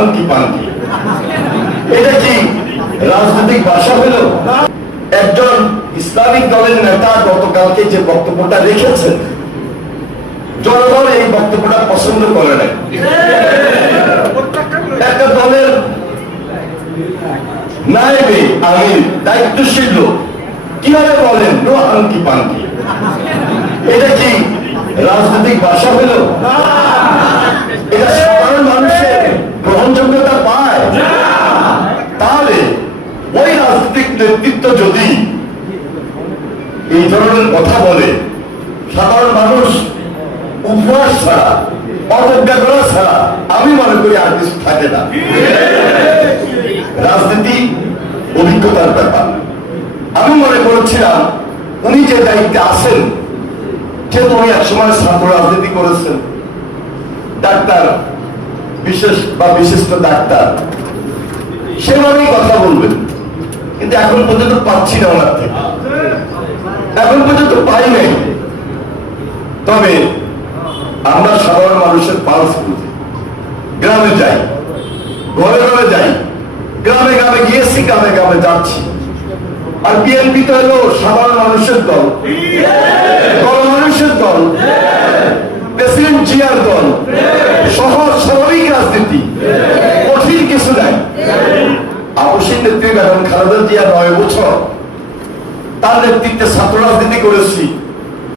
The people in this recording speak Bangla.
হাঙ্কি পাঙ্কি এটা কি রাজনৈতিক ভাষা হলো? একজন ইসলামিক দলের নেতা গতকালকে যে বক্তব্যটা রেখেছেন, জনগণ এই বক্তব্যটা পছন্দ করে নাই। একটা দলের নায়েবে আমি দায়িত্বশীল লোক, কীভাবে বলেন? নো হাঙ্কি পাঙ্কি এটা কি রাজনৈতিক ভাষা হলো? এটা সাধারণ মানুষের গ্রহণযোগ্যতা পায় তাহলে ওই রাজনৈতিক নেতৃত্ব যদি এই ধরনের কথা বলে, সাধারণ মানুষ উপহাস ছাড়া অবজ্ঞা করা ছাড়া আমি মনে করি আর কিছু থাকে না। রাজনীতি অভিজ্ঞতার ব্যাপার। আমি মনে করেছিলাম উনি যে দায়িত্বে আছেন, যেহেতু উনি একসময় ছাত্র রাজনীতি করেছেন, ডাক্তার, বিশেষ বা বিশিষ্ট ডাক্তার সেভাবেই কথা বলবেন। কিন্তু এখন পর্যন্ত পাচ্ছি না ওনার থেকে। এখন পর্যন্ত পাই নাই। তবে আমরা সাধারণ মানুষের পালস বুঝি গ্রামে যাই, ঘরে ঘরে যাই, গ্রামে গ্রামে গিয়েছি গ্রামে গ্রামে যাচ্ছি। আর বিএনপি তো হলো সাধারণ মানুষের দল। মানুষের দল। প্রেসিডেন্ট জিয়ার দল। সহজ স্বাভাবিক রাজনীতি কঠিন কিছু নাই আপসীর নেত্রী বেগম খালেদা জিয়া নয় বছর তার নেতৃত্বে ছাত্র রাজনীতি করেছি।